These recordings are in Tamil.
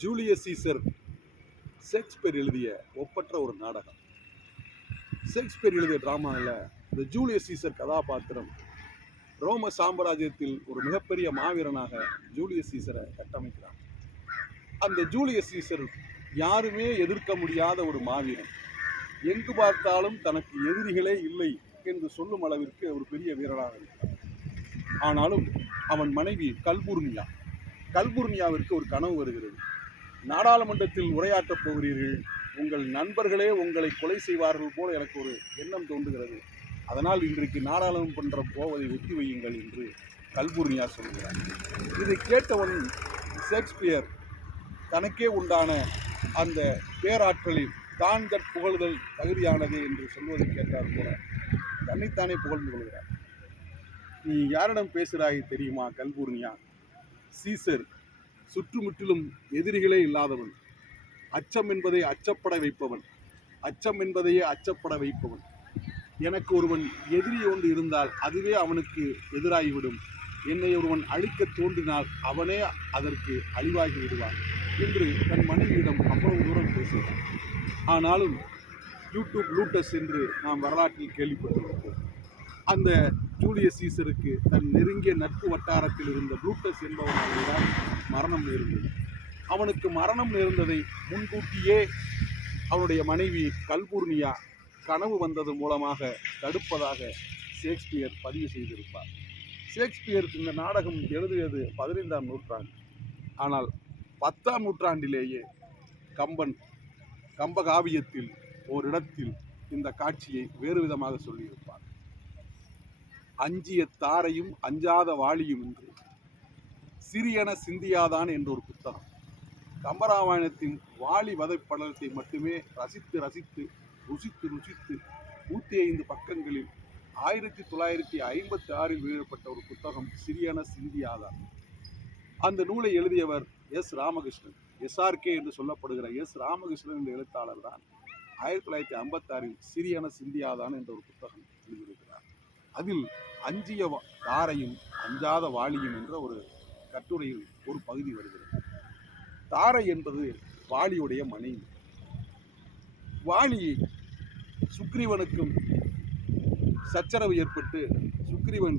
ஜூலியஸ் சீசர் ஷேக்ஸ்பியர் எழுதிய ஒப்பற்ற ஒரு நாடகம். ஷேக்ஸ்பியர் எழுதிய டிராமாவில் இந்த ஜூலியஸ் சீசர் கதாபாத்திரம் ரோம சாம்ராஜ்யத்தில் ஒரு மிகப்பெரிய மாவீரனாக ஜூலியஸ் சீசரை கட்டமைக்கிறார். அந்த ஜூலியஸ் சீசர் யாருமே எதிர்க்க முடியாத ஒரு மாவீரன். எங்கு பார்த்தாலும் தனக்கு எதிரிகளே இல்லை என்று சொல்லும் அளவிற்கு ஒரு பெரிய வீரனாக இருக்கிறார் ஆனாலும் அவன் மனைவி கல்பூர்னியா. கல்பூர்னியாவிற்கு ஒரு கனவு வருகிறது. நாடாளுமன்றத்தில் உரையாற்றப் போகிறீர்கள். உங்கள் நண்பர்களே உங்களை கொலை செய்வார்கள் போல எனக்கு ஒரு எண்ணம் தோன்றுகிறது. அதனால் இன்றைக்கு நாடாளுமன்றம் போவதை ஒத்தி வையுங்கள் என்று கல்பூர்னியா சொல்கிறார். இதை கேட்டவன் ஷேக்ஸ்பியர் தனக்கே உண்டான அந்த பேராற்றலில் தான் தற் புகழ்தல் தகுதியானது என்று சொல்வதை கேட்டார் போல தன்னைத்தானே புகழ்ந்து கொள்கிறார். நீ யாரிடம் பேசுகிறாய் தெரியுமா கல்பூர்னியா சீசர் சுற்றுமுற்றிலும் எதிரிகளே இல்லாதவன். அச்சம் என்பதை அச்சப்பட வைப்பவன். அச்சம் என்பதையே அச்சப்பட வைப்பவன். எனக்கு ஒருவன் எதிரி ஒன்று இருந்தால் அதுவே அவனுக்கு எதிராகிவிடும். என்னை ஒருவன் அழிக்க தோன்றினால் அவனே அதற்கு அழிவாகி விடுவான் என்று தன் மனைவியிடம் அவ்வளவு தூரம் பேசுகிறான் ஆனாலும் யூடியூப் லூட்டஸ் என்று நாம் வரலாற்றில் கேள்விப்பட்டிருக்கிறோம். அந்த ஜூலியஸ் சீசருக்கு தன் நெருங்கிய நட்பு வட்டாரத்தில் இருந்த ப்ளூட்டஸ் என்பவனால்தான் மரணம் நேர்ந்தது. அவனுக்கு மரணம் நேர்ந்ததை முன்கூட்டியே அவனுடைய மனைவி கல்பூர்னியா கனவு வந்தது மூலமாக தடுப்பதாக ஷேக்ஸ்பியர் பதிவு செய்திருப்பார். ஷேக்ஸ்பியர் இந்த நாடகம் எழுதியது பதினைந்தாம் நூற்றாண்டு. ஆனால் பத்தாம் நூற்றாண்டிலேயே கம்பன் கம்பகாவியத்தில் ஓரிடத்தில் இந்த காட்சியை வேறு விதமாக சொல்லியிருப்பார். அஞ்சிய தாரையும் அஞ்சாத வாளியும் என்று சிறியன சிந்தியாதான் என்ற ஒரு புத்தகம். கம்பராமாயணத்தின் வாலி வதைப்படலத்தை மட்டுமே ரசித்து ரசித்து ருசித்து ருசித்து நூற்றி ஐந்து பக்கங்களில் ஆயிரத்தி தொள்ளாயிரத்தி ஐம்பத்தி ஆறில் வெளியிடப்பட்ட ஒரு புத்தகம் சிறியன சிந்தியாதான். அந்த நூலை எழுதியவர் எஸ். ராமகிருஷ்ணன். எஸ்ஆர்கே என்று சொல்லப்படுகிற எஸ். ராமகிருஷ்ணன் என்ற எழுத்தாளர் தான் ஆயிரத்தி தொள்ளாயிரத்தி ஐம்பத்தாறில் சிறியன சிந்தியாதான் என்ற ஒரு புத்தகம் எழுதியிருக்கிறார். அதில் அஞ்சிய தாரையும் அஞ்சாத வாளியும் என்ற ஒரு கட்டுரையில் ஒரு பகுதி வருகிறது. தாரை என்பது வாலியுடைய மனைவி வாலி சுக்ரீவனுக்கும் சச்சரவு ஏற்பட்டு சுக்ரீவன்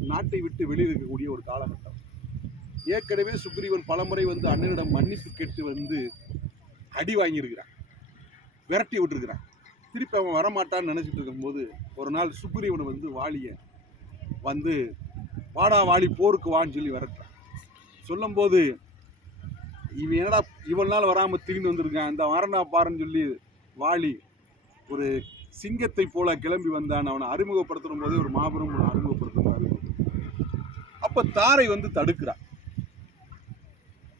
நாட்டை விட்டு வெளியிருக்கக்கூடிய ஒரு காலகட்டம். ஏற்கனவே சுக்ரீவன் பலமுறை வந்து அண்ணனிடம் மன்னிப்பு கேட்டு வந்து அடி வாங்கியிருக்கிறான். விரட்டி விட்டுருக்கிறான். திருப்பி அவன் வரமாட்டான்னு நினச்சிட்டு இருக்கும்போது ஒரு நாள் சுக்ரீவன் வந்து வாலியை வந்து வாடா வாலி போருக்கு வான்னு சொல்லி வரட்டான் சொல்லும்போது இவன் என்னடா இவ்வளோ நாள் வராமல் திரிந்து வந்திருக்கான்? இந்த வரண்டா பாருன்னு சொல்லி வாலி ஒரு சிங்கத்தை போல கிளம்பி வந்தான். அவனை அறிமுகப்படுத்தும் போதே ஒரு மாபெரும் ஒரு அப்போ தாரை வந்து தடுக்கிறான்.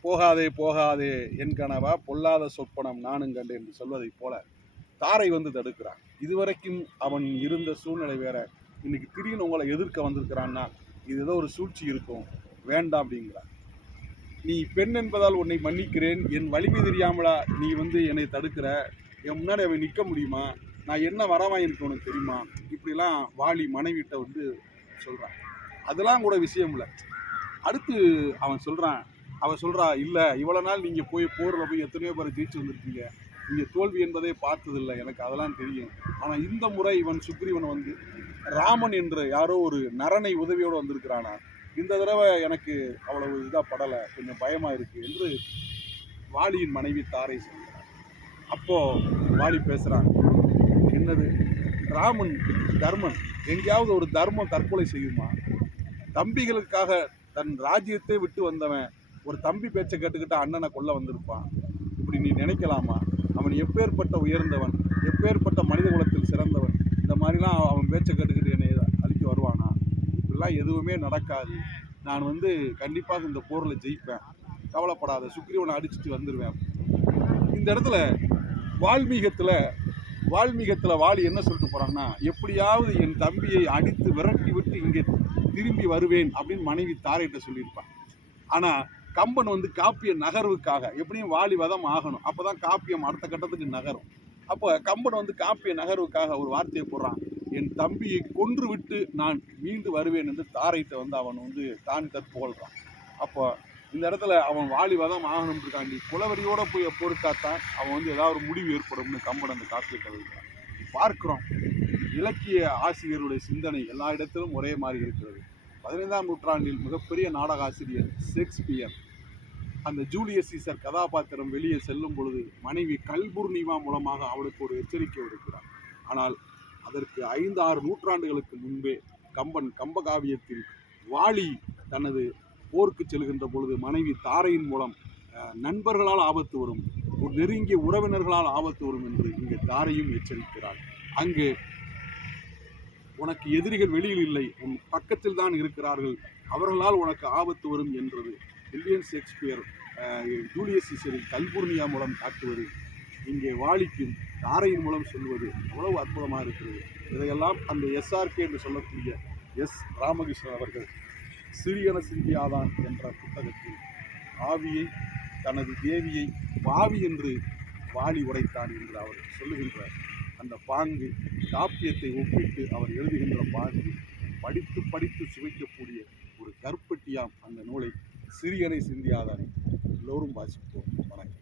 போகாதே போகாதே என் கனவா பொல்லாத சொப்பனம் நானும் கண்டு என்று சொல்வதைப் போல தாரை வந்து தடுக்கிறான். இதுவரைக்கும் அவன் இருந்த சூழ்நிலை வேற. இன்னைக்கு திடீர்னு உங்களை எதிர்க்க வந்திருக்கிறான்னா இது ஏதோ ஒரு சூழ்ச்சி இருக்கும். வேண்டாம் அப்படிங்கிறான். நீ பெண் என்பதால் உன்னை மன்னிக்கிறேன். என் வலிமை தெரியாமலா நீ வந்து என்னை தடுக்கிற? என் முன்னாடி அவன் நிற்க முடியுமா? நான் என்ன வரவாயிருக்கு உனக்கு தெரியுமா? இப்படிலாம் வாலி மனைவிட்ட வந்து சொல்கிறான் அதெல்லாம் கூட விஷயம் இல்லை. அடுத்து அவன் சொல்கிறான் அவன் சொல்கிறா இல்லை இவ்வளோ நாள் நீங்கள் போய் போரில் போய் எத்தனையோ பேரை ஜெயிச்சு வந்திருக்கீங்க. நீங்கள் தோல்வி என்பதே பார்த்ததில்லை எனக்கு அதெல்லாம் தெரியும். ஆனால் இந்த முறை இவன் சுக்ரீவன் வந்து ராமன் என்ற யாரோ ஒரு நரனை உதவியோடு வந்திருக்கிறானா? இந்த தடவை எனக்கு அவ்வளவு இதாக படலை கொஞ்சம் பயமாக இருக்குது என்று வாலியின் மனைவி தாரை சொல்கிறார் அப்போது வாலி பேசுகிறான் என்னது? ராமன் தர்மன்? எங்கேயாவது ஒரு தர்மம் தற்கொலை செய்யுமா? தம்பிகளுக்காக தன் ராஜ்யத்தை விட்டு வந்தவன் ஒரு தம்பி பேச்சை கேட்டுக்கிட்டு அண்ணனை கொல்ல வந்திருப்பான். இப்படி நீ நினைக்கலாமா? அவன் எப்பேற்பட்ட உயர்ந்தவன் எப்பேற்பட்ட மனித குலத்தில் சிறந்தவன் இந்த மாதிரிலாம் அவன் பேச்சை கேட்டுக்கிட்டு என்னை அழிக்க வருவானா? இப்படிலாம் எதுவுமே நடக்காது. நான் வந்து கண்டிப்பாக இந்த போரில் ஜெயிப்பேன். கவலைப்படாத சுக்ரீவனை அடிச்சுட்டு வந்துடுவேன் இந்த இடத்துல வால்மீகத்தில் வால்மீகத்தில் வாலி என்ன சொல்லிட்டு போகிறான்னா எப்படியாவது என் தம்பியை அடித்து விரட்டி விட்டு இங்கே திரும்பி வருவேன் அப்படின்னு மனைவி தாரையிட்ட சொல்லியிருப்பான் ஆனால் கம்பன் வந்து காப்பிய நகர்வுக்காக எப்படியும் வாலி வதம் ஆகணும். அப்போ தான் காப்பியம் அடுத்த கட்டத்துக்கு நகரும். அப்போ கம்பன் வந்து காப்பிய நகர்வுக்காக ஒரு வார்த்தையை போடுறான். என் தம்பியை கொன்று விட்டு நான் மீண்டு வருவேன் என்று தாரையிட்ட வந்து அவன் வந்து தான் தற்போல்றான் அப்போ இந்த இடத்துல அவன் வாலி வதம் ஆகணும் இருக்காண்டி குலவரியோட போய் பொறுத்தாத்தான் அவன் வந்து ஏதாவது ஒரு முடிவு ஏற்படும்னு கம்பன் அந்த காப்பியை கவிழ்கிறான் பார்க்கிறோம். இலக்கிய ஆசிரியருடைய சிந்தனை எல்லா இடத்திலும் ஒரே மாதிரி இருக்கிறது. பதினைந்தாம் நூற்றாண்டில் மிகப்பெரிய நாடக ஆசிரியர் ஷேக்ஸ்பியர் அந்த ஜூலியஸ் சீசர் கதாபாத்திரம் வெளியே செல்லும் பொழுது மனைவி கல்புர்ணிமா மூலமாக அவளுக்கு ஒரு எச்சரிக்கை விடுக்கிறார். ஆனால் அதற்கு ஐந்து ஆறு நூற்றாண்டுகளுக்கு முன்பே கம்பன் கம்பகாவியத்தில் வாலி தனது போருக்கு செல்கின்ற பொழுது மனைவி தாரையின் மூலம் நண்பர்களால் ஆபத்து வரும் ஒரு நெருங்கிய உறவினர்களால் ஆபத்து வரும் என்று இங்கு தாரையும் எச்சரிக்கிறார். அங்கு உனக்கு எதிரிகள் வெளியில் இல்லை உன் பக்கத்தில் தான் இருக்கிறார்கள் அவர்களால் உனக்கு ஆபத்து வரும் என்றது வில்லியம் ஷேக்ஸ்பியர் ஜூலியஸ் சீசரின் கல்பூர்னியா மூலம் காட்டுவது இங்கே வாலிக்கும் தாரையின் மூலம் சொல்வது அவ்வளவு அற்புதமாக இருக்கிறது. இதையெல்லாம் அந்த எஸ்ஆர்கே என்று சொல்லக்கூடிய எஸ் ராமகிருஷ்ணன் அவர்கள் சிறியன சிந்தியாதான் என்ற புத்தகத்தில் ஆவியை தனது தேவியை பாவி என்று வாலி உடைத்தான் என்று அவர் சொல்லுகின்ற அந்த பாங்கு காப்பியத்தை ஒப்பிட்டு அவர் எழுதுகின்ற பாங்கு படித்து படித்து சுவைக்கக்கூடிய ஒரு கற்பட்டியாம் அந்த நூலை சிறியனை சிந்தியாதனை. எல்லோரும் வாசிப்போம்.